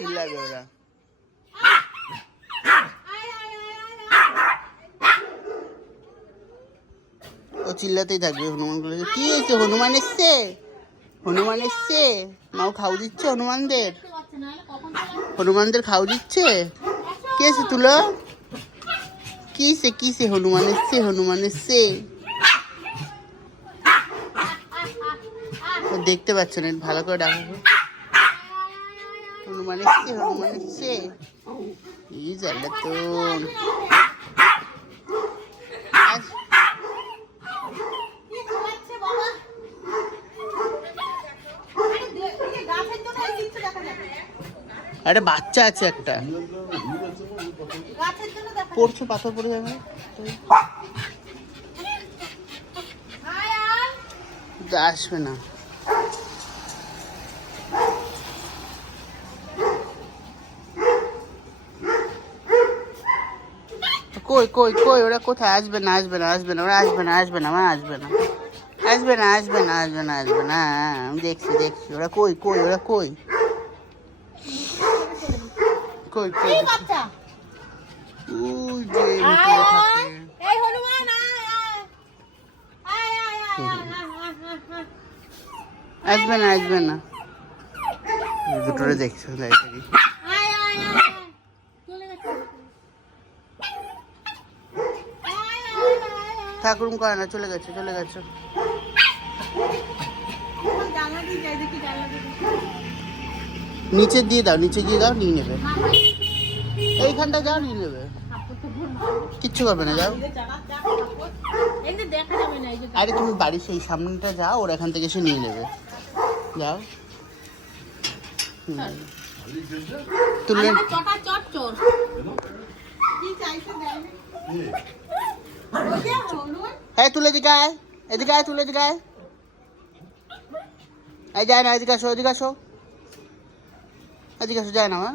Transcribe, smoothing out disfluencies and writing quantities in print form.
চিল্লাবে ওরা। ও চিল্লাতেই থাকবে হনুমানগুলো। কি হয়েছে? হনুমান এসছে, হনুমান এসছে। মাও খাও দিচ্ছে হনুমানদের, হনুমানদের খাও দিচ্ছে। কে এসে তুলো? কিসে কিসে? হনুমান এসছে, হনুমান এসছে। দেখতে পাচ্ছ না, ভালো করে ডাকো। হনুমান এসছে, হনুমান এসছে। এই জ্বালাতন। একটা বাচ্চা আছে একটা, পড়ছে, পাথর পড়ে যাবে। আসবে না। কই কই কই ওরা কোথায়? আসবে না, আসবে না, আসবে না, ওরা আসবে না, আসবে না, মা আসবে না, আসবে না, আসবে না, আসবে না, আসবে না। আমি দেখছি দেখছি ওরা কই কই, ওরা কই কই কই। ওই যে এই হনুমান, আসবে না, আসবে না। দুটোরে দেখছো লাইটারি। ঠাকুরম করে না, চলে গেছে, চলে গেছে। নিচে দিয়ে দাও, নিচে দিয়ে দাও, নিয়ে নেবে। এইখানটা যাও, নিয়ে নেবে, কিচ্ছু করবে না, যাও। আরে তুমি বাড়ির সেই সামনেটা যাও, ওর এখান থেকে এসে নিয়ে নেবে, যাও। তুলে হ্যাঁ, তুলে দিকে আয়, এদিকে আয়, তুলে দিকে আয়। এই যায় না, এদিকে আসো, এদিকে আসো, এদিকে আসো, যায় না মা।